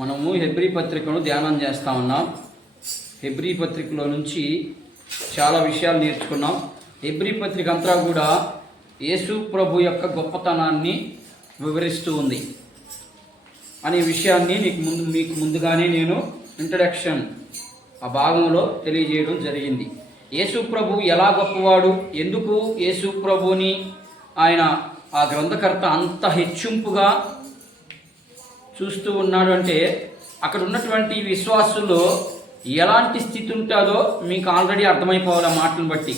మనము హెబ్రీ పత్రికను ధ్యానం చేస్తూ ఉన్నాం. హెబ్రీ పత్రికలో నుంచి చాలా విషయాలు నేర్చుకున్నాం. హెబ్రీ పత్రిక అంతా కూడా యేసు ప్రభు యొక్క గొప్పతనాన్ని వివరిస్తూ ఉంది అనే విషయాన్ని మీకు ముందుగానే నేను ఇంట్రడక్షన్ ఆ భాగంలో తెలియజేయడం జరిగింది. యేసు ప్రభు ఎలా గొప్పవాడు, ఎందుకు యేసు ప్రభుని ఆయన ఆ గ్రంథకర్త అంత హెచ్చింపుగా చూస్తూ ఉన్నాడు అంటే, అక్కడ ఉన్నటువంటి విశ్వాసుల్లో ఎలాంటి స్థితి ఉంటుందో మీకు ఆల్రెడీ అర్థమైపోవాలి ఆ మాటలను బట్టి.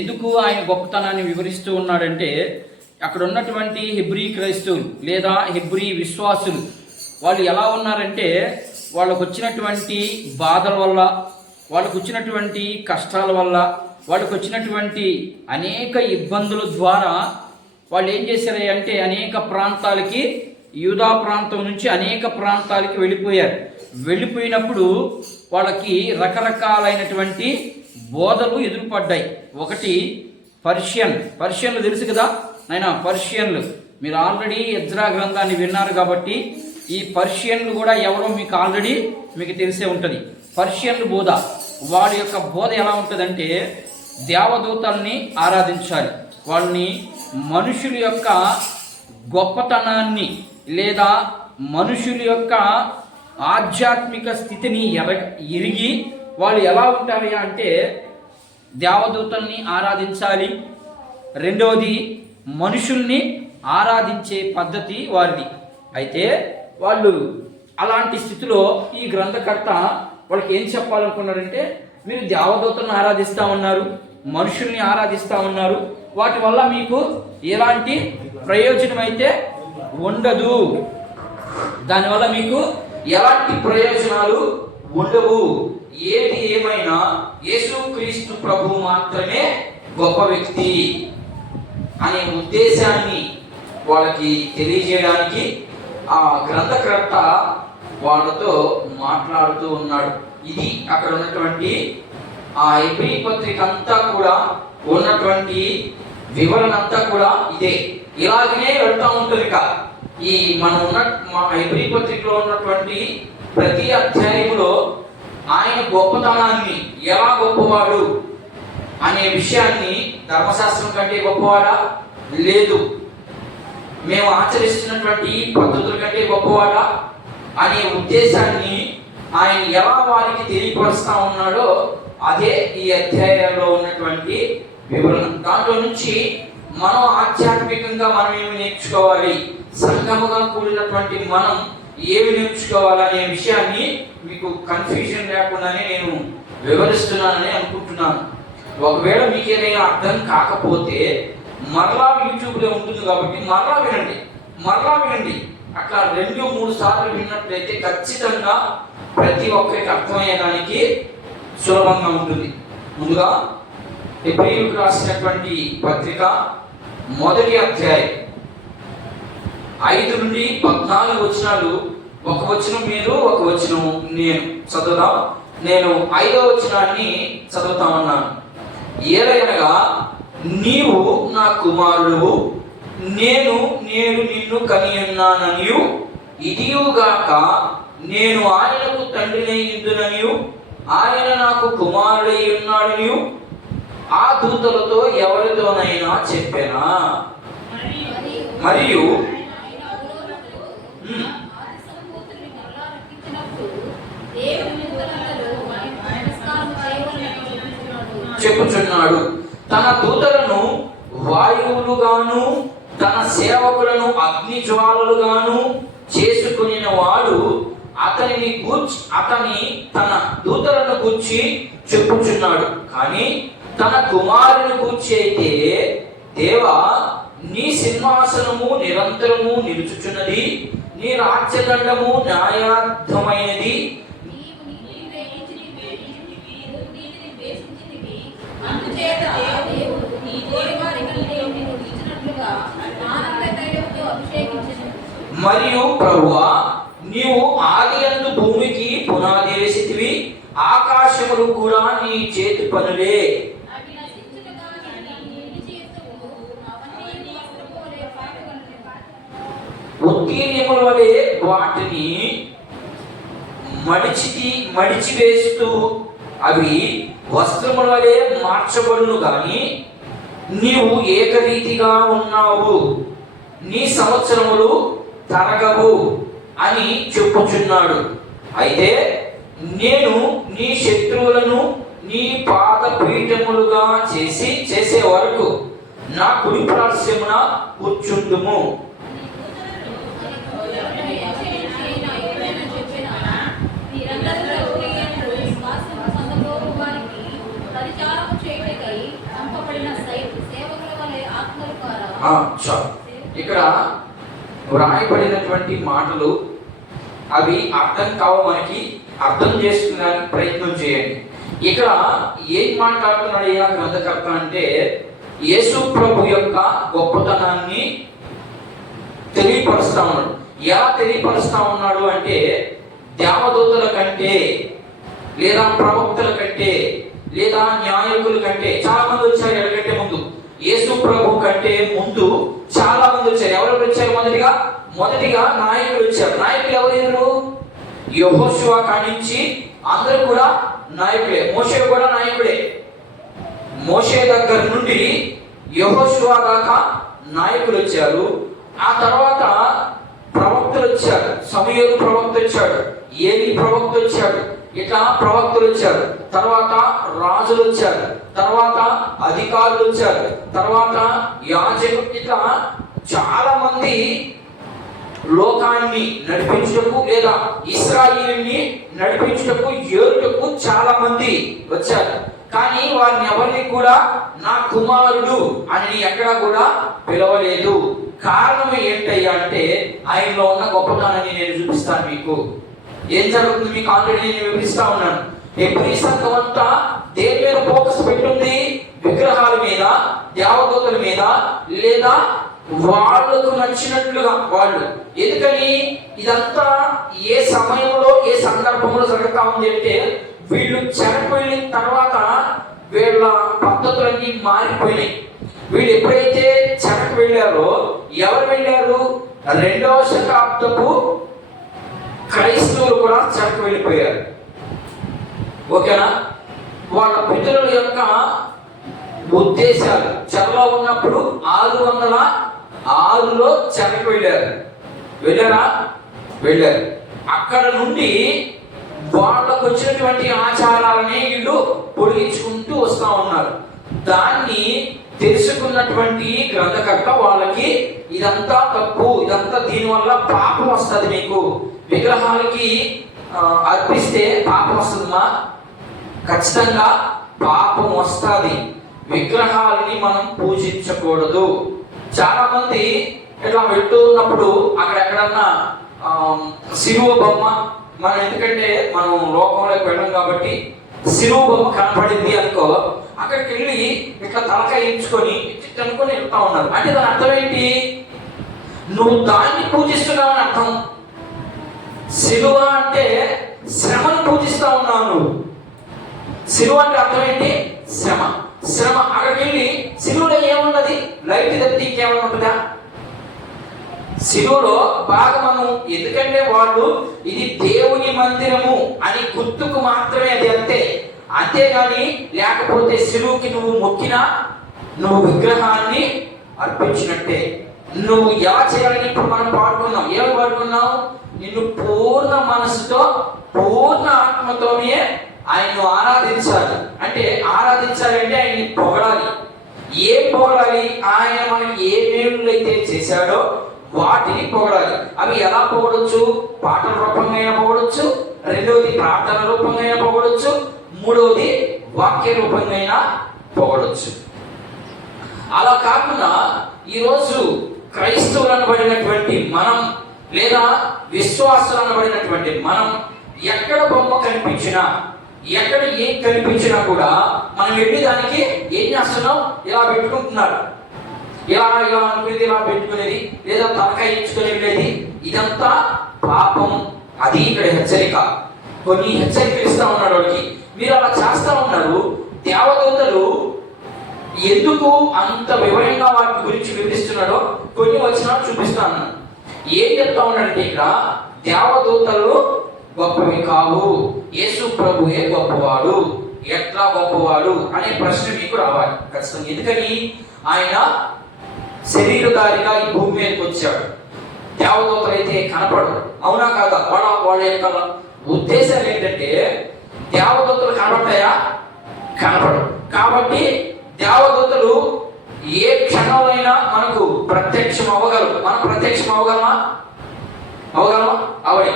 ఎందుకు ఆయన గొప్పతనాన్ని వివరిస్తూ ఉన్నాడంటే, అక్కడ ఉన్నటువంటి హెబ్రీ క్రైస్తవులు లేదా హెబ్రీ విశ్వాసులు వాళ్ళు ఎలా ఉన్నారంటే, వాళ్ళకు వచ్చినటువంటి బాధల వల్ల, వాళ్ళకు వచ్చినటువంటి కష్టాల వల్ల, వాళ్ళకు వచ్చినటువంటి అనేక ఇబ్బందుల ద్వారా వాళ్ళు ఏం చేశారు అంటే, అనేక ప్రాంతాలకి, యూదా ప్రాంతం నుంచి అనేక ప్రాంతాలకి వెళ్ళిపోయినప్పుడు వాళ్ళకి రకరకాలైనటువంటి బోధలు ఎదురుపడ్డాయి. ఒకటి పర్షియన్లు తెలుసు కదా నాయన, పర్షియన్లు మీరు ఆల్రెడీ ఎజ్రా గ్రంథాన్ని విన్నారు కాబట్టి ఈ పర్షియన్లు కూడా ఎవరో మీకు తెలిసే ఉంటుంది. పర్షియన్లు బోధ, వాళ్ళ యొక్క బోధ ఎలా ఉంటుందంటే, దేవదూతల్ని ఆరాధించాలి, వాళ్ళని మనుషుల యొక్క గొప్పతనాన్ని లేదా మనుషుల యొక్క ఆధ్యాత్మిక స్థితిని ఎరిగి వాళ్ళు ఎలా ఉంటారు అంటే దేవదూతల్ని ఆరాధించాలి. రెండవది మనుషుల్ని ఆరాధించే పద్ధతి వారిది. అయితే వాళ్ళు అలాంటి స్థితిలో ఈ గ్రంథకర్త వాళ్ళకి ఏం చెప్పాలనుకున్నారంటే, మీరు దేవదూతలను ఆరాధిస్తూ ఉన్నారు, మనుషుల్ని ఆరాధిస్తూ ఉన్నారు, వాటి వల్ల మీకు ఎలాంటి ప్రయోజనం అయితే ఉండదు, దానివల్ల మీకు ఎలాంటి ప్రయోజనాలు ఉండవు. ఏది ఏమైనా యేసుక్రీస్తు ప్రభు మాత్రమే గొప్ప వ్యక్తి అనే ఉద్దేశాన్ని వాళ్ళకి తెలియజేయడానికి ఆ గ్రంథకర్త వాళ్ళతో మాట్లాడుతూ ఉన్నాడు. ఇది అక్కడ ఉన్నటువంటి ఆ హెబ్రీ పత్రిక అంతా కూడా ఉన్నటువంటి వివరణ అంతా కూడా ఇదే, ఇలాగనే వెళ్తూ ఉంటుంది. ఈ మనం మా హెబ్రీ పత్రికలో ఉన్నటువంటి ప్రతి అధ్యాయంలో ఆయన గొప్పతనాన్ని, ఎలా గొప్పవాడు అనే విషయాన్ని, ధర్మశాస్త్రం కంటే గొప్పవాడా, లేదు మేము ఆచరిస్తున్నటువంటి పద్ధతుల కంటే గొప్పవాడా అనే ఉద్దేశాన్ని ఆయన ఎలా వారికి తెలియపరుస్తా ఉన్నాడో అదే ఈ అధ్యాయంలో ఉన్నటువంటి వివరణ. దాంట్లో నుంచి మనం ఆధ్యాత్మికంగా మనం ఏమి నేర్చుకోవాలి, సంఘముగా కూడినటువంటి మనం ఏమి నేర్చుకోవాలనే విషయాన్ని మీకు కన్ఫ్యూజన్ లేకుండానే నేను వివరిస్తున్నానని అనుకుంటున్నాను. ఒకవేళ మీకు ఏదైనా అర్థం కాకపోతే మరలా యూట్యూబ్లో ఉంటుంది కాబట్టి మరలా వినండి. అట్లా 2-3 సార్లు విన్నట్లయితే ఖచ్చితంగా ప్రతి ఒక్కరికి అర్థమయ్యేదానికి సులభంగా ఉంటుంది. ముందుగా హెబ్రీయులకు రాసినటువంటి పత్రిక 1వ అధ్యాయం 5 నుండి 14 వచనాలు, ఒక వచనం మీరు, ఒక వచనం నేను చదువుతాం. నేను 5వ వచనాన్ని చదువుతా ఉన్నాను. ఏలయనగా నీవు నా కుమారుడు, నేను నిన్ను కనియున్నాననియు, ఇదియుగాక నేను ఆయనకు తండ్రినై ఇందుననియు, ఆయన నాకు కుమారుడై ఉన్నాడనియు ఆ దూతలతో ఎవరితోనైనా చెప్పెనా. మరియు చెప్పుచున్నాడు, తన దూతలను వాయువులుగాను తన సేవకులను అగ్ని జ్వాలలుగాను చేసుకుని వాడు అతని తన దూతలను గూర్చి చెప్పుచున్నాడు. కానీ తన కుమారుని గూర్చి అయితే, దేవా నీ సింహాసనము నిరంతరము నిలుచుచున్నది, నీ రాజ్యదండము న్యాయార్థమైనది, మరియు ప్రభువా నీవు ఆదియందు భూమికి పునాది వేసితివి, ఆకాశములు కూడా నీ చేతి పనులే. ఉత్తీర్ణముల వలె వాటిని మడిచివేస్తూ అవి వస్త్రముల వలె మార్చబడును గాని నీవు ఏకరీతిగా ఉన్నావు, నీ సంవత్సరములు తరగవు అని చెప్పుచున్నాడు. అయితే నేను నీ శత్రువులను నీ పాద పీఠములుగా చేసే వరకు నా కుడి పార్శ్వమున కూర్చుందుము. ఇక్కడ వ్రాయబడినటువంటి మాటలు అవి అర్థం కావు, మనకి అర్థం చేసుకునేందుకు ప్రయత్నం చేయండి. ఇక్కడ ఏం మాట్లాడుతున్నాడు ఇలా గ్రంథకర్త అంటే, యేసు ప్రభు యొక్క గొప్పతనాన్ని తెలియపరుస్తా ఉన్నాడు. ఎలా తెలియపరుస్తా ఉన్నాడు అంటే, దేవదూతల కంటే లేదా ప్రవక్తల కంటే లేదా న్యాయకుల కంటే చాలా మంది వచ్చారు. ఎవరికంటే ముందు యేసు ప్రభు కంటే ముందు చాలా మంది వచ్చారు. ఎవరు వచ్చారు? మొదటిగా నాయకులు వచ్చారు. నాయకులు ఎవరు? యెహోషువ కానించి అందరూ కూడా నాయకులే. మోషే కూడా నాయకుడే. మోషే దగ్గర నుండి యెహోషువ దాకా నాయకులు వచ్చారు. ఆ తర్వాత ప్రవక్తలు వచ్చారు. సమూయేలు ప్రవక్త వచ్చాడు, ఏలీ ప్రవక్త వచ్చాడు, ఇట్లా ప్రవక్తలు వచ్చారు. తర్వాత రాజులు వచ్చారు, తర్వాత అధికారులు వచ్చారు, తర్వాత యాజకులు. ఇట్లా చాలా మంది లోకాన్ని నడిపించుటకు లేదా ఇశ్రాయేలుని నడిపించుటకు ఏలుటకు చాలా మంది వచ్చారు. కానీ వారిని ఎవరిని కూడా నా కుమారుడు అని ఎక్కడా కూడా పిలవలేదు. కారణం ఏంటయ్యా అంటే, ఆయనలో ఉన్న గొప్పతనాన్ని నేను చూపిస్తాను మీకు. ఏం జరుగుతుంది మీకు ఆల్రెడీ నేను వివరిస్తా ఉన్నాను. హెబ్రీ సంఘం అంతా దేని మీద ఫోకస్ పెట్టుంది? విగ్రహాల మీద, దేవదూతల మీద, లేదా వాళ్ళకు నచ్చినట్లుగా వాళ్ళు. ఎందుకని ఇదంతా ఏ సమయంలో ఏ సందర్భంలో జరుగుతా ఉంది అంటే, వీళ్ళు చెరకు వెళ్ళిన తర్వాత వీళ్ళ పద్ధతులన్నీ మారిపోయినాయి. వీళ్ళు ఎప్పుడైతే చెరకు వెళ్ళారో, ఎవరు వెళ్ళారు? 2వ శతాబ్దపు క్రైస్తవులు కూడా చెరకు వెళ్ళిపోయారు. ఓకేనా? వాళ్ళ పితరుల యొక్క ఉద్దేశాలు చెరలో ఉన్నప్పుడు 606లో చెరకు వెళ్ళారా? వెళ్ళారు. అక్కడ నుండి వాళ్ళకు వచ్చినటువంటి ఆచారాలని వీళ్ళు పొడిగించుకుంటూ వస్తూ ఉన్నారు. దాన్ని తెలుసుకున్నటువంటి గ్రంథకర్త వాళ్ళకి ఇదంతా తప్పు, ఇదంతా దీనివల్ల పాపం వస్తుంది, మీకు విగ్రహాలకి అర్పిస్తే పాపం వస్తుందమ్మా, ఖచ్చితంగా పాపం వస్తుంది. విగ్రహాలని మనం పూజించకూడదు. చాలా మంది ఇట్లా వెళ్తూ ఉన్నప్పుడు అక్కడెక్కడన్నా శిలువ బొమ్మ, మనం ఎందుకంటే మనం లోకంలోకి వెళ్ళం కాబట్టి శిలువ బొమ్మ కనపడింది అనుకో, అక్కడికి వెళ్ళి ఇట్లా తలకాయ ఎంచుకొని అనుకొని వెళ్తా ఉన్నారు. అంటే దాని అర్థం ఏంటి? నువ్వు దాన్ని పూజిస్తున్నావు అని అర్థం. శిలువ అంటే శ్రమను పూజిస్తా ఉన్నావు. శిలువ అంటే అర్థం ఏంటి? శ్రమ. అక్కడికి వెళ్ళి శిలువలో ఏమున్నది? లైట్ తప్పితే ఇంకేమైనా ఉంటుందా? శిలువలో బాగా మనం, ఎందుకంటే వాళ్ళు ఇది దేవుని మందిరము అని గుర్తుకు మాత్రమే అది, అంతేగాని లేకపోతే శిలువుకి నువ్వు మొక్కినా నువ్వు విగ్రహాన్ని అర్పించినట్టే. నువ్వు ఎలా చేయాలని ఇప్పుడు మనం పాడుకున్నాం. ఏమి పాడుకున్నావు? నిన్ను పూర్ణ మనసుతో పూర్ణ ఆత్మతోనే ఆయన్ను ఆరాధించాలి. అంటే ఆరాధించాలంటే ఆయన్ని పొగడాలి. ఏం పొగడాలి? ఆయన మనకి ఏ మేలులు అయితే చేశాడో వాటిని పొగడాలి. అవి ఎలా పొగడొచ్చు? పాటల రూపంగా పొగడొచ్చు, రెండవది ప్రార్థన రూపంగా పొగడొచ్చు, మూడవది వాక్య రూపంగా పొగడొచ్చు. అలా కాకుండా ఈరోజు క్రైస్తవులు అనబడినటువంటి మనం, లేదా విశ్వాసులు అనబడినటువంటి మనం, ఎక్కడ బొమ్మ కనిపించినా, ఎక్కడ ఏం కనిపించినా కూడా మనం వెళ్ళి దానికి ఏం చేస్తున్నాం? ఇలా పెట్టుకుంటున్నారు. ఇలా అనుకునేది, ఇలా పెట్టుకునేది, లేదా తలకాయ ఇచ్చుకొని వెళ్ళేది, ఇదంతా పాపం. అది ఇక్కడ హెచ్చరిక. కొన్ని హెచ్చరికలు ఇస్తా ఉన్నాడు వాడికి. మీరు అలా చేస్తా ఉన్నారు. దేవదూతలు ఎందుకు అంత వివరంగా వాటి గురించి వివరిస్తున్నాడో కొన్ని వచనాలు చూపిస్తాను. ఏం చెప్తా ఉన్నాడంటే, ఇక్కడ దేవదూతలు గొప్పవి కావు. యేసు ప్రభువే గొప్పవాడు. ఎట్లా గొప్పవాడు అనే ప్రశ్న మీకు రావాలి ఖచ్చితంగా. ఎందుకని ఆయన శరీరధారిగా ఈ భూమి మీదకి వచ్చాడు. దేవదూతలు అయితే కనపడరు, అవునా కాదా? వాళ్ళ యొక్క ఉద్దేశం ఏంటంటే దేవదూతలు కనపడతాయా? కనపడరు. కాబట్టి దేవదూతలు ఏ క్షణంలో మనకు ప్రత్యక్షం అవ్వగలరు. మనం ప్రత్యక్షం అవగలమా? అవే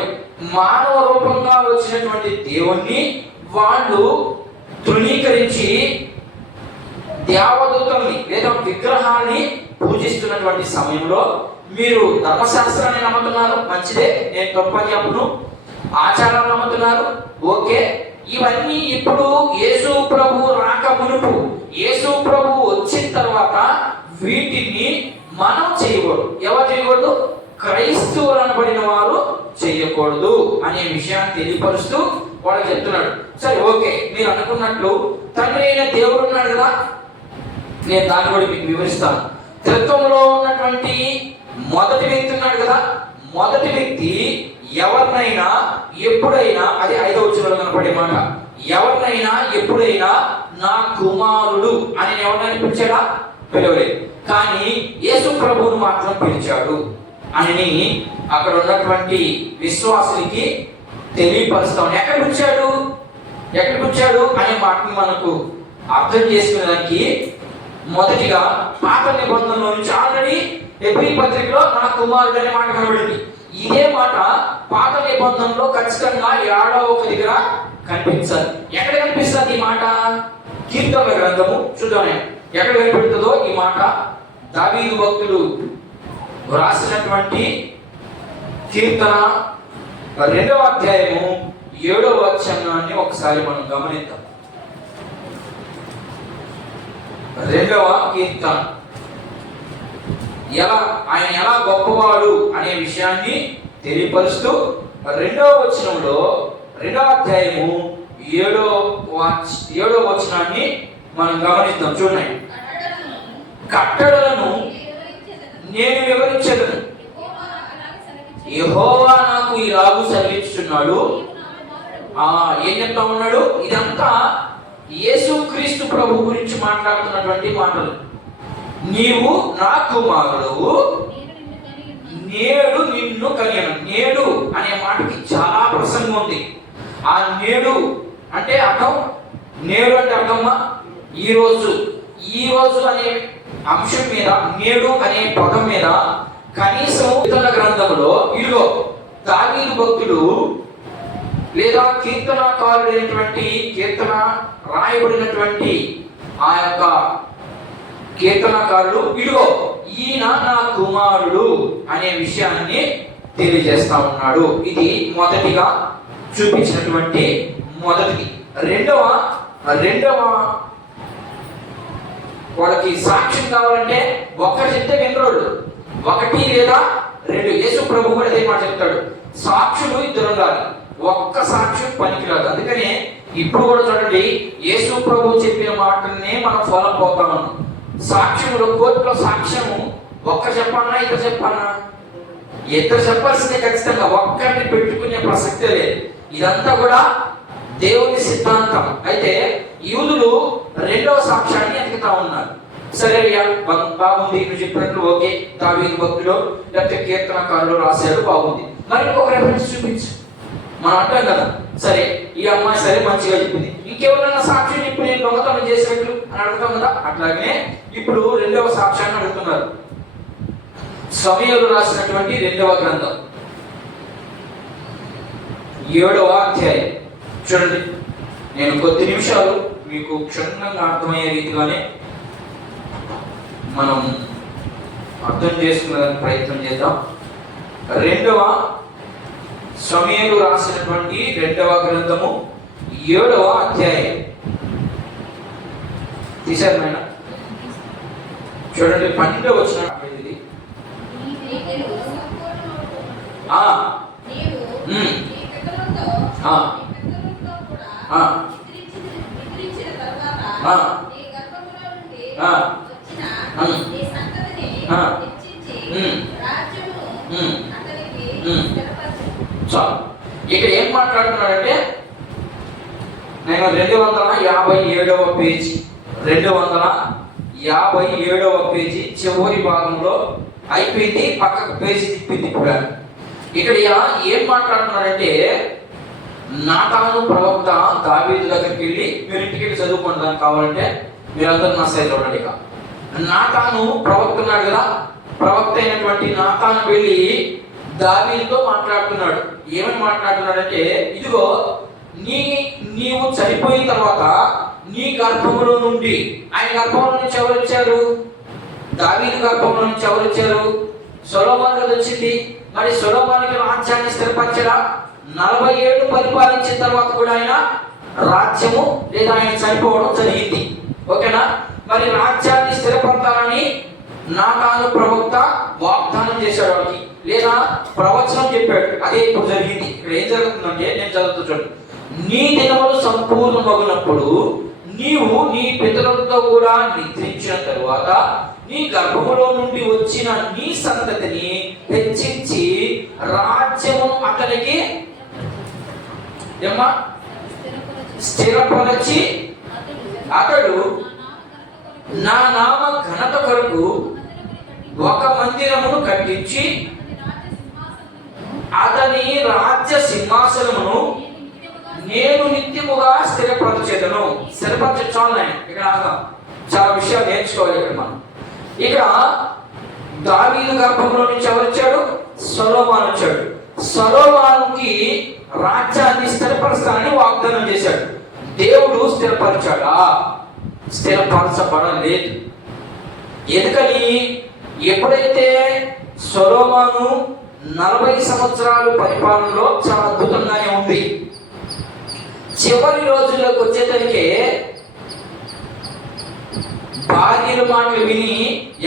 మానవ రూపంగా వచ్చినటువంటి దేవుణ్ణి వాళ్ళు తృణీకరించి దేవదూతల్ని లేదా విగ్రహాన్ని పూజిస్తున్నటువంటి సమయంలో మీరు ధర్మశాస్త్రాన్ని నమ్ముతున్నారు, మంచిదే, నేను తప్పని చెప్పను. ఆచారాలు నమ్ముతున్నారు, ఓకే. ఇవన్నీ ఇప్పుడు యేసు ప్రభు రాక మునుపు, యేసు ప్రభు వచ్చిన తర్వాత వీటిని మనం చేయకూడదు. ఎవరు చేయకూడదు? క్రైస్తవులు అనబడిన వారు చేయకూడదు అనే విషయాన్ని తెలియపరుస్తూ వాళ్ళు చెప్తున్నాడు. సరే, ఓకే, మీరు అనుకున్నట్లు తండ్రి అయిన దేవుడు ఉన్నాడు కదా, నేను దాన్ని కూడా మీకు వివరిస్తాను. త్రిత్వంలో ఉన్నటువంటి మొదటి వ్యక్తి ఉన్నాడు కదా, మొదటి వ్యక్తి ఎవరినైనా ఎప్పుడైనా, అది 5వ వచనంలో కనపడే మాట, ఎవరినైనా ఎప్పుడైనా నా కుమారుడు అని ఎవరినైనా పిలిచాడా? పిలవలేదు. కానీ యేసు ప్రభువును మాత్రం పిలిచాడు అని అక్కడ ఉన్నటువంటి విశ్వాసులకి తెలియపరుస్తాం. ఎక్కడికి వచ్చాడు అనే మాటను మనకు అర్థం చేసుకునేదానికి మొదటిగా పాత నిబంధనలో నుంచి ఆల్రెడీ హెబ్రీ పత్రికలో నా కుమారుడు అనే మాట కనబడింది. ఇదే మాట పాత నిబంధనలో ఖచ్చితంగా 7వ దగ్గర కనిపించాలి. ఎక్కడ కనిపిస్తుంది ఈ మాట? కీర్తనల గ్రంథము చూద్దామే ఎక్కడ కనిపిస్తుందో ఈ మాట. దావీదు భక్తుడు వ్రాసినటువంటి కీర్తన 2వ అధ్యాయము 7వ వచనాన్ని ఒకసారి మనం గమనిద్దాం. 2వ కీర్తన ఆయన ఎలా గొప్పవాడు అనే విషయాన్ని తెలియపరుస్తూ 2వ వచనంలో 2వ అధ్యాయము 7వ వచనాన్ని మనం గమనిద్దాం. చూడండి, కట్టడలను నేను వివరించదను, యెహోవా నాకు ఇలాగూ సెలవిస్తున్నాడు. ఏం చెప్తా ఉన్నాడు? ఇదంతా యేసుక్రీస్తు ప్రభు గురించి మాట్లాడుతున్నటువంటి మాటలు. నీవు నా కుమారుడు, నేడు నిన్ను కనియను. నేడు అనే మాటకి చాలా ప్రసంగం ఉంది. ఆ నేడు అంటే అర్థం, నేడు అంటే అర్థమ్మా ఈ రోజు అనే అంశం మీద, నేడు అనే పదం మీద కనీసం కీర్తన గ్రంథంలో ఇదిగో దావీదు భక్తుడు లేదా కీర్తనకారుడైనటువంటి కీర్తన రాయబడినటువంటి ఆ యొక్క కీర్తనకారుడు ఇదిగో ఈయన నా కుమారుడు అనే విషయాన్ని తెలియజేస్తా ఉన్నాడు. ఇది మొదటిగా చూపించినటువంటి మొదటిది. రెండవ వాళ్ళకి సాక్ష్యం కావాలంటే ఒక్కటి చెప్తే వినరోడు, 1 లేదా 2. యేసు ప్రభు కూడా అదే మాట చెప్తాడు, సాక్షులు 2 ఉండాలి, ఒక్క సాక్ష్యం పనికిరాదు. అందుకనే ఇప్పుడు కూడా చూడండి, యేసు ప్రభు చెప్పిన మాటనే మనం ఫాలో అవుతాము. సాక్ష్యములు కోర్టులో సాక్ష్యము ఒక్క చెప్పాలన్నా 2 చెప్పాలన్నా 2 చెప్పాల్సిందే ఖచ్చితంగా, ఒక్కరిని పెట్టుకునే ప్రసక్తే లేదు. ఇదంతా కూడా దేవుని సిద్ధాంతం. అయితే యూదులు 2వ సాక్ష్యాన్ని ఎతుకుతా ఉన్నారు. సరే అయ్యా, బాగుంది, నువ్వు చెప్పినట్లు ఓకే, దావీదు భక్తుడు లేకపోతే కీర్తనకారులు రాశాడు, బాగుంది, మరి ఇంకొక రెఫరెన్స్ చూపించు. మనం అంటాం కదా, సరే ఈ అమ్మాయి సరే మంచిగా చెప్పింది, ఇంకెవరైనా సాక్ష్యం చెప్పి నేను దొంగతనం చేసినట్లు అని అడుగుతాం కదా. అట్లాగే ఇప్పుడు 2వ సాక్ష్యాన్ని అడుగుతున్నారు. సమూయేలు రాసినటువంటి 2వ గ్రంథం 7వ అధ్యాయం చూడండి. నేను కొద్ది నిమిషాలు మీకు క్షుణ్ణంగా అర్థమయ్యే రీతిగానే మనం అర్థం చేసుకునేదానికి ప్రయత్నం చేద్దాం. 2వ సమూయేలు రాసినటువంటి 2వ గ్రంథము 7వ అధ్యాయం తీశారు నాయన. చూడండి, 12వ వచనం. ఇక్కడ ఏం మాట్లాడుతున్నాడంటే, నేను 257వ పేజీ 257వ పేజీ చివరి భాగంలో అయిపోయింది, పక్కకు పేజీ తిప్పింది కూడా. ఇక్కడ ఏం మాట్లాడుతున్నాడంటే, నాతాను ప్రవక్త దావీదు దగ్గరికి వెళ్ళి, మీరు ఇంటికి వెళ్ళి చదువుకోండి, దానికి కావాలంటే మీరందరూ నా సైడ్ చూడండి. ఇక నాతాను ప్రవక్త ఉన్నాడు కదా, ప్రవక్త అయినటువంటి నాతాను వెళ్ళి దావీదుతో మాట్లాడుతున్నాడు. ఏమని మాట్లాడుతున్నాడంటే, ఇదిగో నీవు చనిపోయిన తర్వాత నీ గర్భంలో నుండి, ఆయన గర్భంలో నుంచి ఎవరు వచ్చారు? దావీదు గర్భంలో నుంచి ఎవరు వచ్చారు? సొలొమోను కదా వచ్చింది. మరి సొలొమోనుకి రాజ్యాన్ని స్థిరపరచరా? 40 ఏళ్ళు పరిపాలించిన తర్వాత కూడా ఆయన రాజ్యము లేదా ఆయన చనిపోవడం జరిగింది. ఓకేనా? మరి రాజ్యాన్ని స్థిరపడతానని నాతాను ప్రవక్త వాగ్దానం చేశాడు వాడికి, లేదా ప్రవచనం చెప్పాడు. అదే ఇప్పుడు జరిగింది. ఇక్కడ ఏం జరుగుతుందంటే, నేను చదువుతూ చూడండి. నీ దినములు సంపూర్ణమగునప్పుడు నీవు నీ పితరులతో కూడా నిద్రించిన తరువాత నీ గర్భములో నుండి వచ్చిన నీ సంతతిని హెచ్చించి రాజ్యము అతనికి స్థిరపరచి, అతడు నా నామ ఘనత కొరకు ఒక మందిరమును కట్టించి అతని రాజ్య సింహాసనమును నేను నిత్యముగా స్థిరపరచెదను. స్థిరపరచాలి. ఇక్కడ చాలా విషయాలు నేర్చుకోవాలి. ఇక్కడ మనం ఇక్కడ దావీదు గర్భంలో నుంచి ఎవరు వచ్చాడు? సొలొమోను వచ్చాడు. సొలొమోనుకి రాజ్యాన్ని స్థిరపరుస్తానని వాగ్దానం చేశాడు. దేవుడు స్థిరపరిచాడా? స్థిరపరచబడలేదు. ఎందుకని? ఎప్పుడైతే సొలొమోను 40 సంవత్సరాలు పరిపాలనలో చాలా అద్భుతంగానే ఉంది, చివరి రోజుల్లోకి వచ్చేసరికి భార్యల మాటలు విని,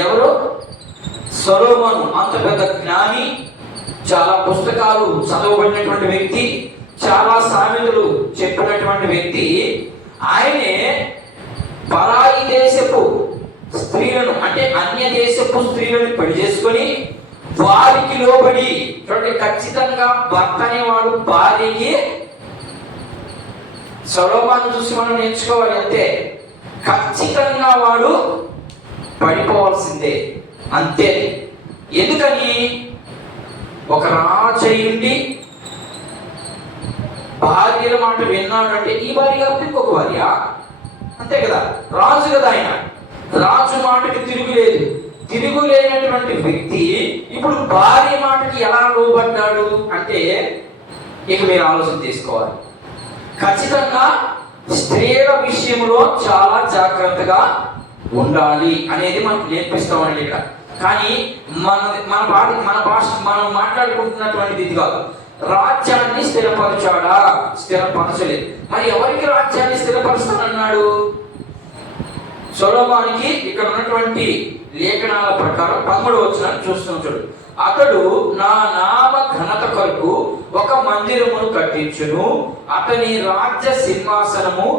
ఎవరు? సొలొమోను అంత పెద్ద జ్ఞాని, చాలా పుస్తకాలు చదవబడినటువంటి వ్యక్తి, చాలా సామెతలు చెప్పినటువంటి వ్యక్తి, ఆయనే పరాయి దేశపు స్త్రీలను, అంటే అన్య దేశపు స్త్రీలను పెళ్లి చేసుకొని వారికి లోబడి, చూడండి, ఖచ్చితంగా భర్త అనేవాడు భార్యకి, సొలొమోను చూసి మనం నేర్చుకోవాలి. అంతే, ఖచ్చితంగా వాడు పడిపోవాల్సిందే, అంతే. ఎందుకని? ఒక రాజు అయ్యుండి భార్యల మాట విన్నాడంటే, ఈ భార్య కాబట్టి ఇంకొక భార్య, అంతే కదా, రాజు కదా ఆయన. రాజు మాటకి తిరుగులేనటువంటి వ్యక్తి ఇప్పుడు భార్య మాటకి ఎలా లోబడ్డాడు అంటే, ఇక మీరు ఆలోచన చేసుకోవాలి. ఖచ్చితంగా స్త్రీల విషయంలో చాలా జాగ్రత్తగా ఉండాలి అనేది మనకు నేర్పిస్తామండి ఇక్కడ. కానీ మన భాష మనం మాట్లాడుకుంటున్నటువంటిది ఇది కాదు. రాజ్యాన్ని స్థిరపరచాడా? స్థిరపరచలేదు. మరి ఎవరికి రాజ్యాన్ని స్థిరపరుస్తానన్నాడు? సొలొమోనుకి. ఇక్కడ ఉన్నటువంటి లేఖనాల ప్రకారం 13వ వచనం చూస్తున్నాం చూడు. అతడు నా నామ ఘనత కొరకు ఒక మందిరమును కట్టించును, అతని రాజ్య సింహాసనము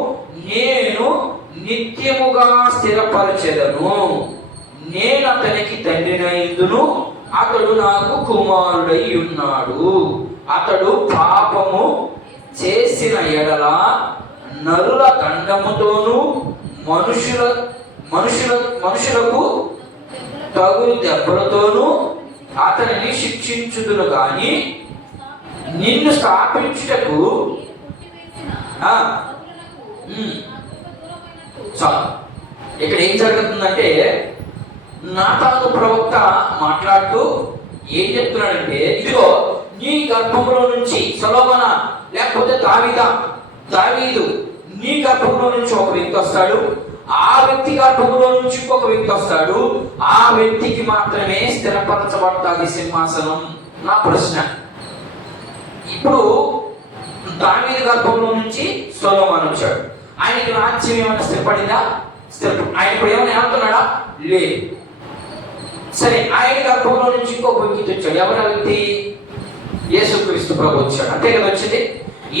నేను నిత్యముగా స్థిరపరచెదను, నేను అతనికి తండ్రినైందును, అతడు నాకు కుమారుడై ఉన్నాడు. అతడు పాపము చేసిన ఎడల నరుల దండముతోను మనుషులకు తగు దెబ్బలతోనూ అతనిని శిక్షించుదును గాని నిన్ను స్థాపించుటకు చాలు. ఇక్కడ ఏం జరుగుతుందంటే, నాతాను ప్రవక్త మాట్లాడుతూ ఏం చెప్తున్నాడంటే, ఇదిగో నీ గర్భంలో నుంచి సొలొమోను లేకపోతే దావీదు నీ గర్భంలో నుంచి ఒక వ్యక్తి వస్తాడు, ఆ వ్యక్తి గర్భంలో నుంచి ఇంకొక వ్యక్తి వస్తాడు, ఆ వ్యక్తికి మాత్రమే స్థిరపరచబడుతుంది సింహాసనం. నా ప్రశ్న, ఇప్పుడు దావీదు గర్భంలో నుంచి సొలొమోను వచ్చాడు, ఆయనకి రాజ్యం ఏమైనా స్థిరపడిందా? ఆయన ఇప్పుడు ఏమైనా ఏమంటున్నాడా? లేదు. సరే, ఆయన గర్భంలో నుంచి ఇంకొక వ్యక్తి వచ్చాడు. ఎవరి వ్యక్తి? యేసుక్రీస్తు ప్రభు వచ్చాడు. అంతే కదా వచ్చింది.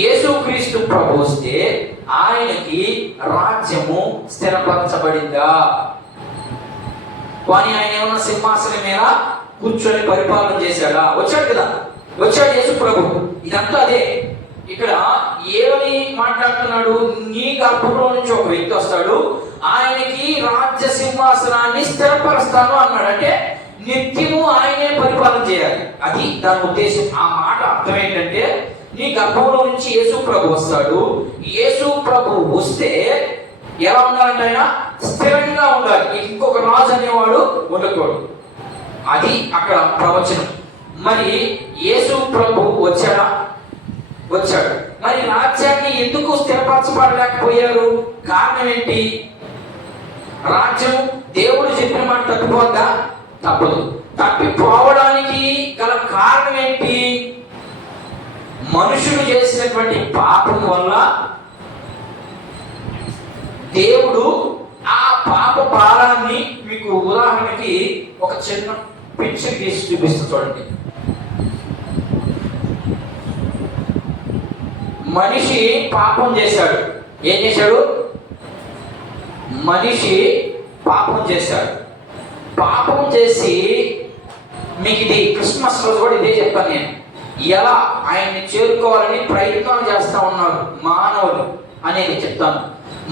యేసుక్రీస్తు ప్రభు వస్తే ఆయనకి రాజ్యము స్థిరపరచబడిందా? కానీ ఆయన ఏమన్నా సింహాసనం మీద కూర్చొని పరిపాలన చేశాడా? వచ్చాడు కదా, వచ్చాడు యేసు ప్రభు. ఇదంతా అదే. ఇక్కడ ఏమని మాట్లాడుతున్నాడు? నీ గర్భంలో నుంచి ఒక వ్యక్తి వస్తాడు, ఆయనకి రాజ్య సింహాసనాన్ని స్థిరపరుస్తాను అన్నాడు. అంటే నిత్యము ఆయనే పరిపాలన చేయాలి, అది దాని ఉద్దేశం. ఆ మాట అర్థం ఏంటంటే, నీ గర్భంలో నుంచి యేసు ప్రభు వస్తాడు. యేసు ప్రభు వస్తే ఎలా ఉండాలంటే ఆయన స్థిరంగా ఉండాలి, ఇంకొక రాజు అనేవాడు ఉండకూడదు. అది అక్కడ ప్రవచనం. మరి యేసు ప్రభు వచ్చాడా? వచ్చాడు. మరి రాజ్యాన్ని ఎందుకు స్థిరపరచబడలేకపోయారు? కారణం ఏంటి? రాజ్యం దేవుడు చెప్పిన మాట తప్పిపోద్దా? తప్పదు. తప్పిపోవడానికి గల కారణం ఏంటి? మనుషులు చేసినటువంటి పాపం వల్ల దేవుడు ఆ పాప భారాన్ని, మీకు ఉదాహరణకి ఒక చిన్న పిక్చర్ తీసి చూపిస్తుంది చూడండి. మనిషి పాపం చేశాడు. ఏం చేశాడు? మనిషి పాపం చేశాడు. పాపం చేసి, మీకు ఇది క్రిస్మస్ రోజు కూడా ఇదే చెప్పాను నేను, ఎలా ఆయన్ని చేరుకోవాలని ప్రయత్నం చేస్తా ఉన్నారు మానవులు అనేది చెప్తాను.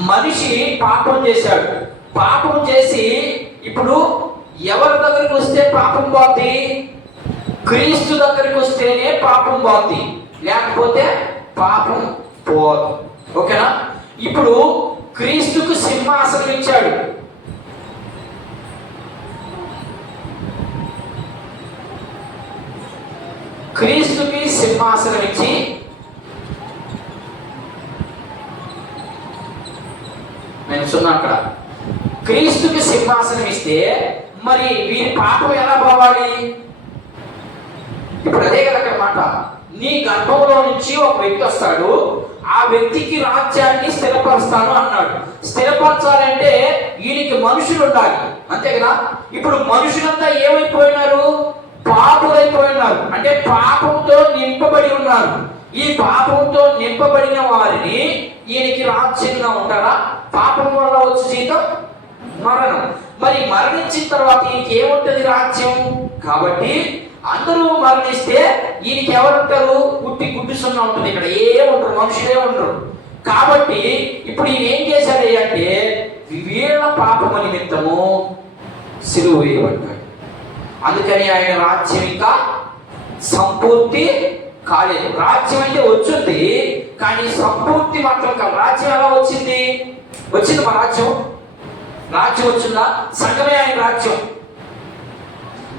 మనిషి పాపం చేశాడు. పాపం చేసి ఇప్పుడు ఎవరి దగ్గరికి వస్తే పాపం పోద్ది? క్రీస్తు దగ్గరికి వస్తేనే పాపం పోద్ది, లేకపోతే పాపం పోదు. ఓకేనా? ఇప్పుడు క్రీస్తుకు సింహాసనం ఇచ్చాడు. క్రీస్తుకి సింహాసనం ఇచ్చి నేను సున్నా అక్కడ క్రీస్తుకి సింహాసనం ఇస్తే మరి వీరి పాపం ఎలా పోవాలి? ఇప్పుడు అదే కదా అక్కడ మాట. నీ గర్భంలో నుంచి ఒక వ్యక్తి వస్తాడు, ఆ వ్యక్తికి రాజ్యాన్ని స్థిరపరుస్తాను అన్నాడు. స్థిరపరచాలంటే వీరికి మనుషులు ఉండాలి, అంతే కదా? ఇప్పుడు మనుషులంతా ఏమైపోయినారు? పాపులైపోయినారు. అంటే పాపంతో నింపబడి ఉన్నారు. ఈ పాపంతో నింపబడిన వారిని ఈయనకి రాజ్యంగా ఉంటారా? పాపం వల్ల వచ్చే జీతం మరణం. మరి మరణించిన తర్వాత ఈయనకి ఏముంటది? రాజ్యం. కాబట్టి అందరూ మరణిస్తే ఈయనకి ఎవరుంటారు? పుట్టి గుడ్డిసున్నా ఉంటుంది. ఇక్కడ ఏముంటారు? మనుషులే ఉండరు. కాబట్టి ఇప్పుడు ఈయన ఏం చేశాడు అంటే, వీళ్ళ పాపము నిమిత్తము సిలువ వేయబడ్డాడు. అందుకని ఆయన రాజ్యం ఇంకా సంపూర్తి కాలేదు. రాజ్యం అయితే వచ్చింది, కానీ సంపూర్తి మాత్రం కాదు. రాజ్యం ఎలా వచ్చింది? వచ్చింది మా రాజ్యం. రాజ్యం వచ్చిందా? సంఘమే ఆయన రాజ్యం.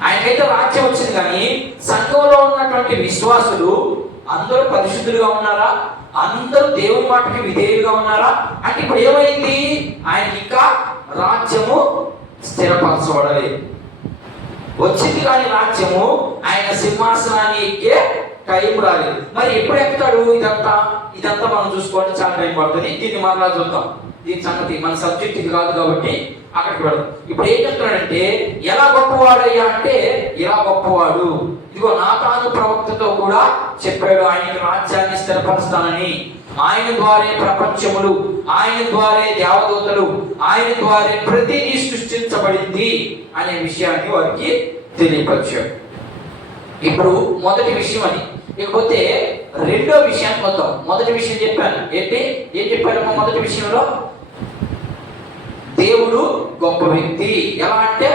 ఆయనకైతే రాజ్యం వచ్చింది, కానీ సంఘంలో ఉన్నటువంటి విశ్వాసులు అందరూ పరిశుద్ధులుగా ఉన్నారా? అందరూ దేవుని మాటకి విధేయులుగా ఉన్నారా? అంటే ఇప్పుడు ఏమైంది? ఆయన ఇంకా రాజ్యము స్థిరపరచబడలేదు. వచ్చింది కానీ రాజ్యము, ఆయన సింహాసనాన్ని ఎక్కే టైం రాలేదు. మరి ఎప్పుడు ఎక్కుతాడు? ఇదంతా మనం చూసుకోవాలి, చాలా టైం పడుతుంది. దీన్ని మరలా చూద్దాం. దీని సంగతి మన సబ్జెక్ట్ ఇది కాదు కాబట్టి అక్కడికి వెళ్దాం. ఇప్పుడు ఏం చెప్తున్నాడంటే, ఎలా గొప్పవాడయ్యా అంటే, ఇలా గొప్పవాడు. ఇదిగో నాతాను ప్రవక్తతో కూడా చెప్పాడు, ఆయనకి రాజ్యాన్ని స్థిరపరుస్తానని. ఆయన ద్వారే ప్రపంచములు, ఆయన ద్వారే దేవదూతలు, ఆయన ద్వారే ప్రతిదీ సృష్టించబడింది అనే విషయాన్ని వారికి తెలియపరిచాడు. ఇప్పుడు మొదటి విషయం అది. ఇకపోతే రెండో విషయానికి వద్దాం. మొదటి విషయం చెప్పాను ఏంటి? ఏం చెప్పారమ్మా మొదటి విషయంలో? దేవుడు గొప్ప వ్యక్తి. ఎలా అంటే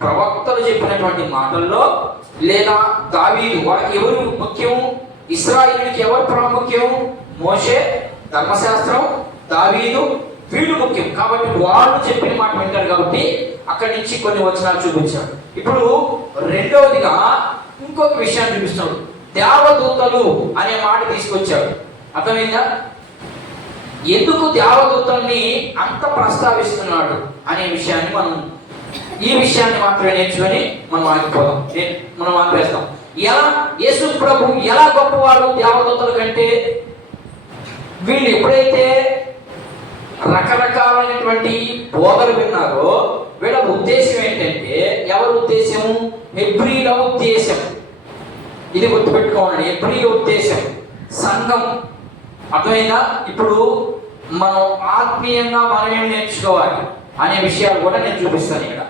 ప్రవక్తలు చెప్పినటువంటి మాటల్లో, లేదా దావీదు, వాళ్ళకి ఎవరు ముఖ్యం? ఇశ్రాయేలుకి ఎవరు ప్రాముఖ్యం? మోషే, ధర్మశాస్త్రం, దావీదు, వీళ్ళు ముఖ్యం. కాబట్టి వాళ్ళు చెప్పిన మాట వింటారు. కాబట్టి అక్కడి నుంచి కొన్ని వచనాలు చూపించాడు. ఇప్పుడు రెండవదిగా ఇంకొక విషయాన్ని చూపిస్తున్నాడు. దేవదూతలు అనే మాట తీసుకొచ్చాడు. అర్థమైందా? ఎందుకు దేవదూతల్ని అంత ప్రస్తావిస్తున్నాడు అనే విషయాన్ని ఈ విషయాన్ని మాత్రమే నేర్చుకొని మనం ఆగిపోదాం. మనం ఆపేస్తాం. ఎలా యేసు ప్రభు ఎలా గొప్పవాడు దేవదూతల కంటే? వీళ్ళు ఎప్పుడైతే రకరకాలైనటువంటి బోధలు విన్నారో, వీళ్ళ ఉద్దేశం ఏంటంటే, ఎవరి ఉద్దేశం? హెబ్రీల ఉద్దేశం. ఇది గుర్తుపెట్టుకోండి, హెబ్రీల ఉద్దేశం సంఘం. అర్థమైందా? ఇప్పుడు మనం ఆత్మీయంగా మనం ఏం నేర్చుకోవాలి అనే విషయాలు కూడా నేను చూపిస్తాను ఇక్కడ.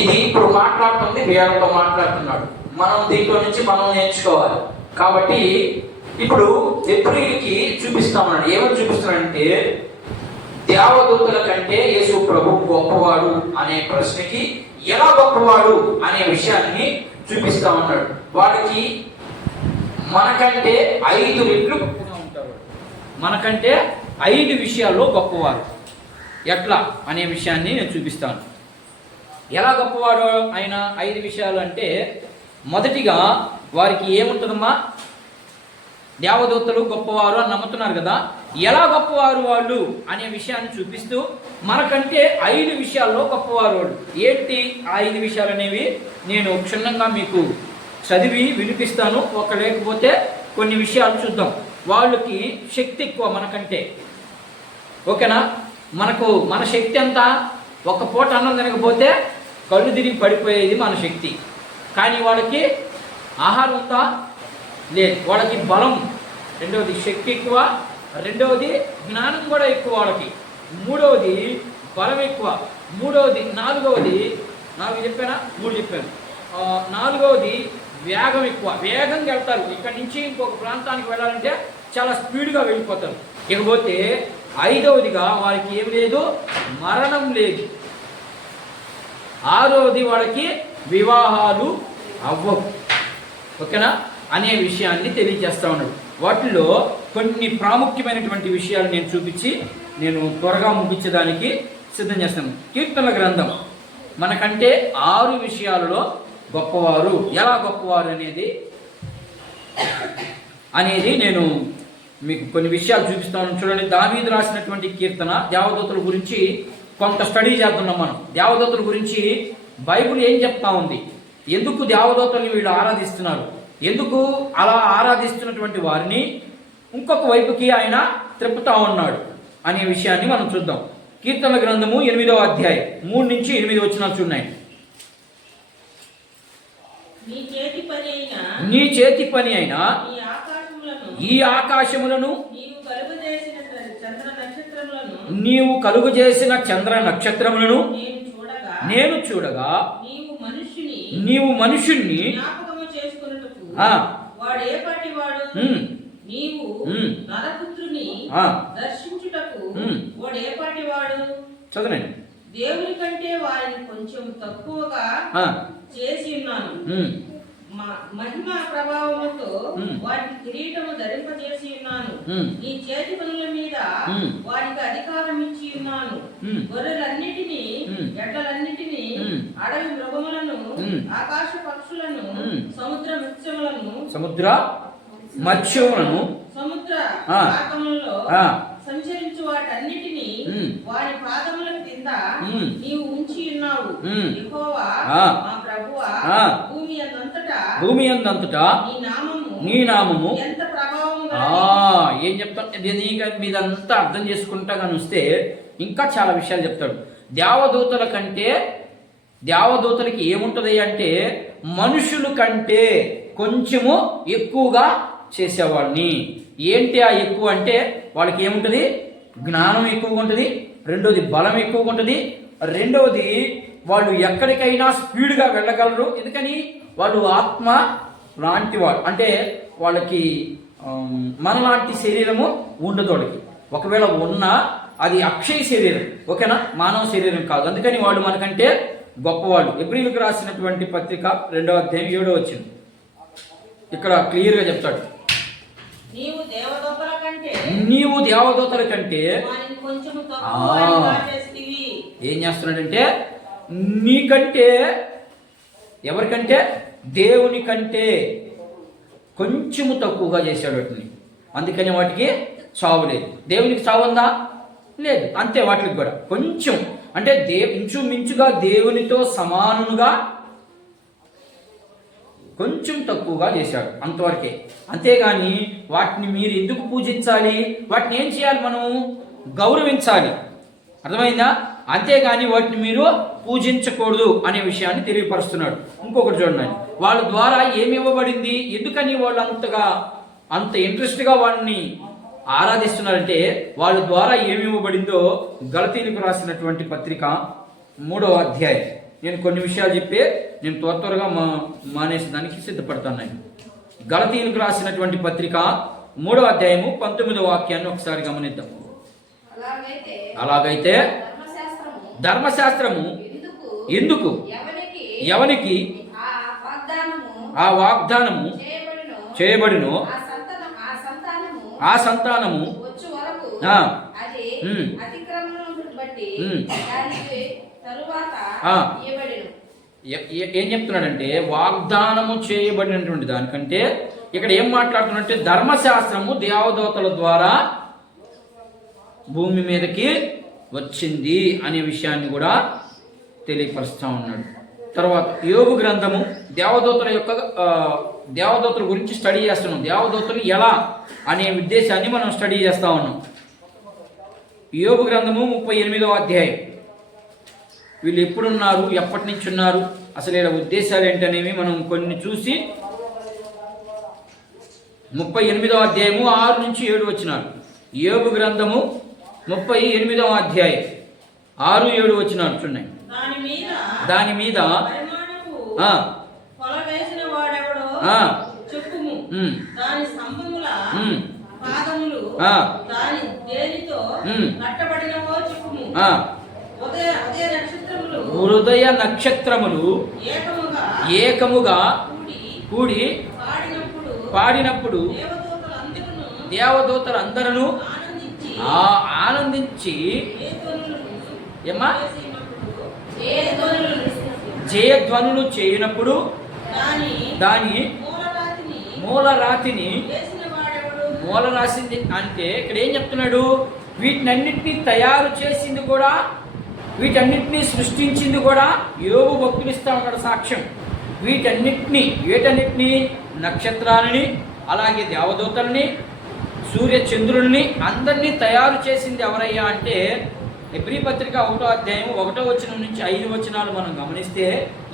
ఇది ఇప్పుడు మాట్లాడుతుంది, వీళ్ళతో మాట్లాడుతున్నాడు. మనం దీంట్లో నుంచి మనం నేర్చుకోవాలి. కాబట్టి ఇప్పుడు హెబ్రీయులకి చూపిస్తా ఉన్నాడు. ఏమని చూపిస్తున్నాడంటే దేవదూతల కంటే యేసు ప్రభు గొప్పవాడు అనే ప్రశ్నకి ఎలా గొప్పవాడు అనే విషయాన్ని చూపిస్తా ఉన్నాడు. వాడికి మనకంటే 5 రెట్లు గొప్పగా ఉంటారు. మనకంటే 5 విషయాల్లో గొప్పవారు. ఎట్లా అనే విషయాన్ని నేను చూపిస్తాను. ఎలా గొప్పవాడు ఆయన 5 విషయాలు అంటే, మొదటిగా వారికి ఏముంటుందమ్మా, దేవదూతలు గొప్పవారు అని నమ్ముతున్నారు కదా, ఎలా గొప్పవారు వాళ్ళు అనే విషయాన్ని చూపిస్తూ మనకంటే 5 విషయాల్లో గొప్పవారు వాళ్ళు. ఏంటి ఆ 5 విషయాలు అనేవి నేను క్షుణ్ణంగా మీకు చదివి వినిపిస్తాను. లేకపోతే కొన్ని విషయాలు చూద్దాం. వాళ్ళకి శక్తి ఎక్కువ మనకంటే, ఓకేనా. మన శక్తి ఎంత, ఒక పూట అన్నం తినకపోతే కళ్ళు తిరిగి పడిపోయేది మన శక్తి. కానీ వాళ్ళకి ఆహారం ఉందా, లేదు. వాళ్ళకి బలం, రెండవది శక్తి ఎక్కువ, రెండవది జ్ఞానం కూడా ఎక్కువ వాళ్ళకి, మూడవది బలం ఎక్కువ, నాలుగవది 4 చెప్పానా, 3 చెప్పాను. నాలుగవది వేగం ఎక్కువ, వేగంగా వెళ్తారు. ఇక్కడ నుంచి ఇంకొక ప్రాంతానికి వెళ్ళాలంటే చాలా స్పీడ్గా వెళ్ళిపోతారు. ఇకపోతే 5వదిగా వారికి ఏం లేదు, మరణం లేదు. 6వది వాళ్ళకి వివాహాలు అవ్వవు, ఓకేనా అనే విషయాన్ని తెలియజేస్తా ఉన్నాడు. వాటిలో కొన్ని ప్రాముఖ్యమైనటువంటి విషయాలు నేను చూపించి నేను త్వరగా ముగించడానికి సిద్ధం చేస్తాను. కీర్తనల గ్రంథం మనకంటే 6 విషయాలలో గొప్పవారు. ఎలా గొప్పవారు అనేది నేను మీకు కొన్ని విషయాలు చూపిస్తాను. చూడండి, దావీదు రాసినటువంటి కీర్తన. దేవదూతల గురించి కొంత స్టడీ చేస్తున్నాం మనం. దేవదూతల గురించి బైబిల్ ఏం చెప్తా ఉంది, ఎందుకు దేవదూతల్ని వీళ్ళు ఆరాధిస్తున్నారు, ఎందుకు అలా ఆరాధిస్తున్నటువంటి వారిని ఇంకొక వైపుకి ఆయన త్రిప్పుతా ఉన్నాడు అనే విషయాన్ని మనం చూద్దాం. కీర్తనల గ్రంథము 8వ అధ్యాయం 3 నుంచి 8 వచనాలు చూడండి. నీ చేతి పని అయిన ఈ ఆకాశములను నీవు కలుగు చేసిన చంద్ర నక్షత్రములను నేను చూడగా నీవు మనుషుణ్ణి చదవండి. దేవుని కంటే వారిని కొంచెం తక్కువగా చేసి ఉన్నాను. మహిమ ప్రభావముతో వారికి కిరీటము ధరింపజేసి ఉన్నాను. నీ చేతి పనుల మీద వారికి అధికారం ఇచ్చి ఉన్నాను. గొర్రెలన్నిటినీ, ఎడ్లలన్నిటినీ, అడవి మృగములను, ఆకాశ పక్షులను, సముద్ర మత్స్యములను, సముద్ర మార్గములలో సంచరించు వాటన్నిటినీ వారి పాదముల కింద నీవు ఉంచి ఉన్నావు. యెహోవా మా ప్రభువా, భూమి అందంతటా నీ నామము ఎంత ప్రభావం. ఏం చెప్తాడు మీదంతా అర్థం చేసుకుంటా కానీ వస్తే ఇంకా చాలా విషయాలు చెప్తాడు. దేవదూతలకి ఏముంటది అంటే, మనుషుల కంటే కొంచెము ఎక్కువగా చేసేవాడిని. ఏంటి ఆ ఎక్కువ అంటే, వాళ్ళకి ఏముంటుంది, జ్ఞానం ఎక్కువగా ఉంటుంది, రెండోది బలం ఎక్కువగా ఉంటుంది, రెండవది వాళ్ళు ఎక్కడికైనా స్పీడ్గా వెళ్ళగలరు. ఎందుకని, వాళ్ళు ఆత్మ లాంటి వాళ్ళు, అంటే వాళ్ళకి మనలాంటి శరీరము ఉండదు. వాళ్ళకి ఒకవేళ ఉన్నా అది అక్షయ శరీరం, ఓకేనా, మానవ శరీరం కాదు. అందుకని వాళ్ళు మనకంటే గొప్పవాళ్ళు. హెబ్రీయులకు రాసినటువంటి పత్రిక 2వ అధ్యాయం 7వ వచనం ఇక్కడ క్లియర్గా చెప్తాడు. నీవు దేవదూతల కంటే ఏం చేస్తున్నాడంటే, నీకంటే, ఎవరికంటే, దేవుని కంటే కొంచెము తక్కువగా చేశాడు వాటిని. అందుకని వాటికి చావు లేదు. దేవునికి చావు ఉందా, లేదు. అంతే వాటికి కూడా కొంచెం, అంటే ఇంచుమించుగా దేవునితో సమానుగా కొంచెం తక్కువగా చేశాడు, అంతవరకే. అంతేగాని వాటిని మీరు ఎందుకు పూజించాలి, వాటిని ఏం చేయాలి, మనం గౌరవించాలి. అర్థమైందా? అంతేగాని వాటిని మీరు పూజించకూడదు అనే విషయాన్ని తెలియపరుస్తున్నాడు. ఇంకొకటి చూడండి, వాళ్ళ ద్వారా ఏమి ఇవ్వబడింది, ఎందుకని వాళ్ళు అంత ఇంట్రెస్ట్గా వాళ్ళని ఆరాధిస్తున్నారంటే, వాళ్ళ ద్వారా ఏమి ఇవ్వబడిందో గలతీయులకు రాసినటువంటి పత్రిక 3వ అధ్యాయం. నేను కొన్ని విషయాలు చెప్పి నేను త్వరగా మానేసడానికి సిద్ధపడుతున్నాను. గలతీయులకు రాసినటువంటి పత్రిక 3వ అధ్యాయము 19వ వాక్యాన్ని ఒకసారి గమనిద్దాం. అలాగైతే ధర్మశాస్త్రము ఎందుకు ఎవనికి ఆ వాగ్దానము చేయబడినో ఆ సంతానము ఏం చెప్తున్నాడంటే వాగ్దానము చేయబడినటువంటి దానికంటే ఇక్కడ ఏం మాట్లాడుతున్నట్టే ధర్మశాస్త్రము దేవదూతల ద్వారా భూమి మీదకి వచ్చింది అనే విషయాన్ని కూడా తెలియపరుస్తూ ఉన్నాడు. తర్వాత యోబు గ్రంథము దేవదూతల గురించి స్టడీ చేస్తున్నాం. దేవదూతలు ఎలా అనే ఉద్దేశాన్ని మనం స్టడీ చేస్తూ ఉన్నాం. యోబు గ్రంథము 38వ అధ్యాయం. వీళ్ళు ఎప్పుడున్నారు, ఎప్పటి నుంచి ఉన్నారు, అసలు ఇలా ఉద్దేశాలు ఏంటనేవి మనం కొన్ని చూసి 38వ అధ్యాయము 6 నుంచి 7 వచనాలు. యోబు గ్రంథము 38వ అధ్యాయం 6, 7 వచనాలు చూడండి. దాని మీద హృదయ నక్షత్రములు ఏకముగా కూడి పాడినప్పుడు దేవదూతలందరూ ఆనందించి ఏమా జయధ్వనులు చేయనప్పుడు దాని మూలరాతిని మూలరాసింది అంటే ఇక్కడ ఏం చెప్తున్నాడు? వీటినన్నిటినీ తయారు చేసింది కూడా, వీటన్నిటినీ సృష్టించింది కూడా యోబు భక్తులు ఇస్తా ఉన్నాడు సాక్ష్యం. వీటన్నిటినీ నక్షత్రాలని, అలాగే దేవదూతల్ని, సూర్య చంద్రుల్ని అందరినీ తయారు చేసింది ఎవరయ్యా అంటే హెబ్రీ పత్రిక 1వ అధ్యాయం 1వ వచనం నుంచి 5 వచనాలు మనం గమనిస్తే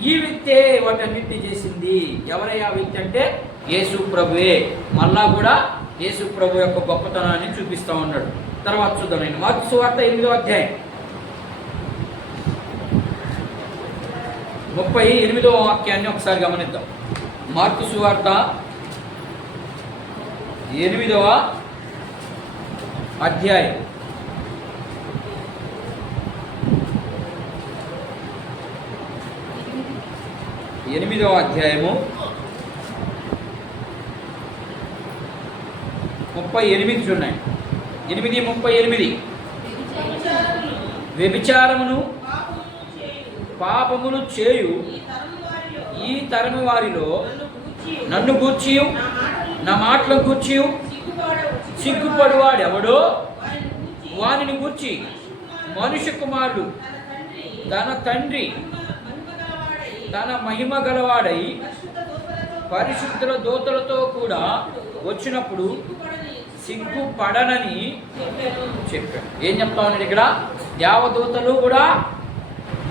ఈ వ్యక్తే వాటన్నిటిని చేసింది. ఎవరయ్యా వ్యక్తి అంటే యేసు ప్రభువే. మళ్ళా కూడా యేసు ప్రభు యొక్క గొప్పతనాన్ని చూపిస్తూ ఉన్నాడు. తర్వాత చూద్దాం. నేను మార్కు సువార్త 8వ అధ్యాయం 38వ వాక్యాన్ని ఒకసారి గమనిద్దాం. మార్కు సువార్త 8వ అధ్యాయం 8వ అధ్యాయము 38 చూడండి. 8:38 వ్యభిచారమును పాపమును చేయు ఈ తరము వారిలో నన్ను గూర్చి నా మాటలను గూర్చి సిగ్గుపడువాడెవడో వానిని గూర్చి మనుష్య కుమారుడు తన తండ్రి తన మహిమ గలవాడై పరిశుద్ధుల దూతలతో కూడా వచ్చినప్పుడు సిగ్గుపడనని చెప్పాడు. ఏం చెప్తా ఉన్నాడు ఇక్కడ? దేవదూతలు కూడా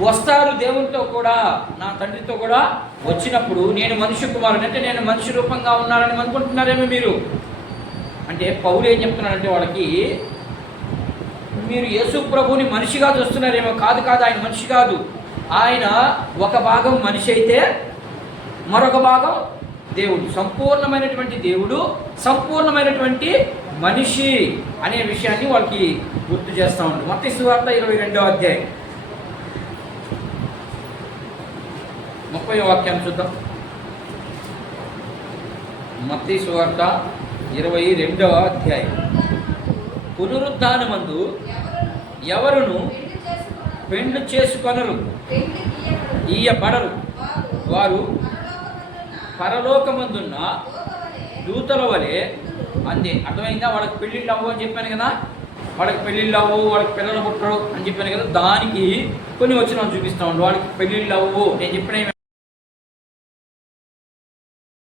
వస్తారు దేవునితో కూడా, నా తండ్రితో కూడా వచ్చినప్పుడు నేను మనుష్య కుమారుడు అంటే నేను మనిషి రూపంగా ఉన్నానని అనుకుంటున్నారేమో మీరు. అంటే పౌలు ఏం చెప్తున్నాడంటే వాళ్ళకి, మీరు యేసు ప్రభువుని మనిషిగా చూస్తున్నారేమో. కాదు, ఆయన మనిషి కాదు. ఆయన ఒక భాగం మనిషి అయితే మరొక భాగం దేవుడు. సంపూర్ణమైనటువంటి దేవుడు, సంపూర్ణమైనటువంటి మనిషి అనే విషయాన్ని వాళ్ళకి గుర్తు చేస్తూ ఉంటాడు. మత్తయి సువార్త 22వ అధ్యాయం 30వ వాక్యాన్ని చూద్దాం. మత్తయి సువార్త 22వ అధ్యాయం. పునరుద్ధానమందు ఎవరును పెండ్లు చేసుకొనరు, ఈయబడరు, వారు పరలోకమందున్న దూతల వలె అంది. అర్థమైందా? వాళ్ళకి పెళ్ళిళ్ళు అవ్వు అని చెప్పాను కదా, వాళ్ళకి పెళ్ళిళ్ళు అవ్వు, వాళ్ళకి పిల్లలు పుట్టరు అని చెప్పాను కదా. దానికి కొన్ని వచనాలు చూపిస్తా ఉండు. వాళ్ళకి పెళ్ళిళ్ళు అవ్వు నేను చెప్పిన